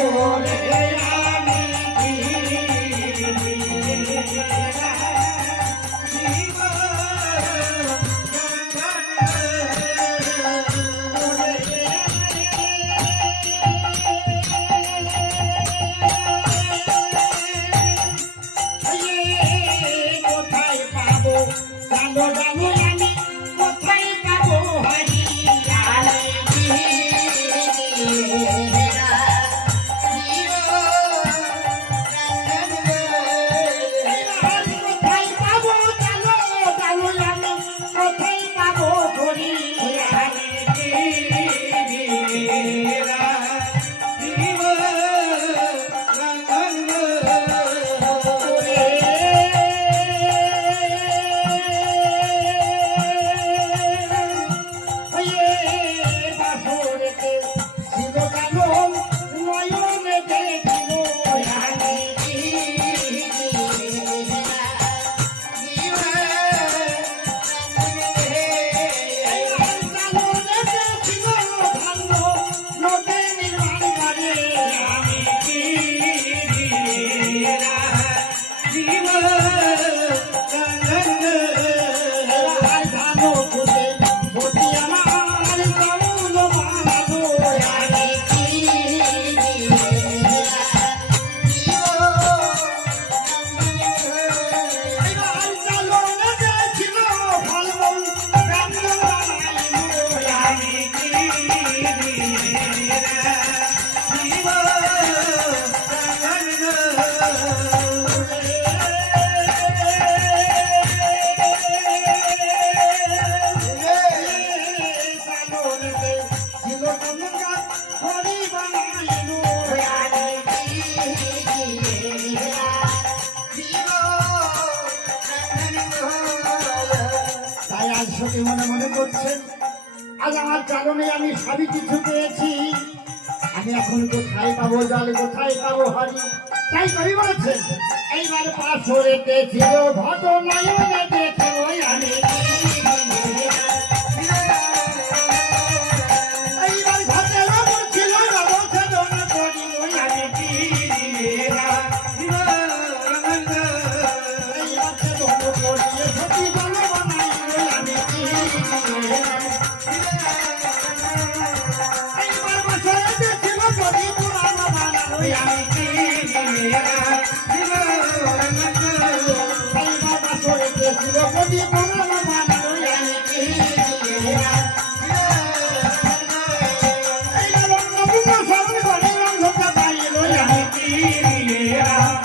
Oh, মনে মনে করছেন, আজ আমার চালনে আমি সবই কিছু পেয়েছি। আমি এখন কোথায় পাবো জাল, কোথায় পাবো হরি তাই কবি বলেছেন, এইবার পাথরেতে ছিল ঘটনায় Yeah.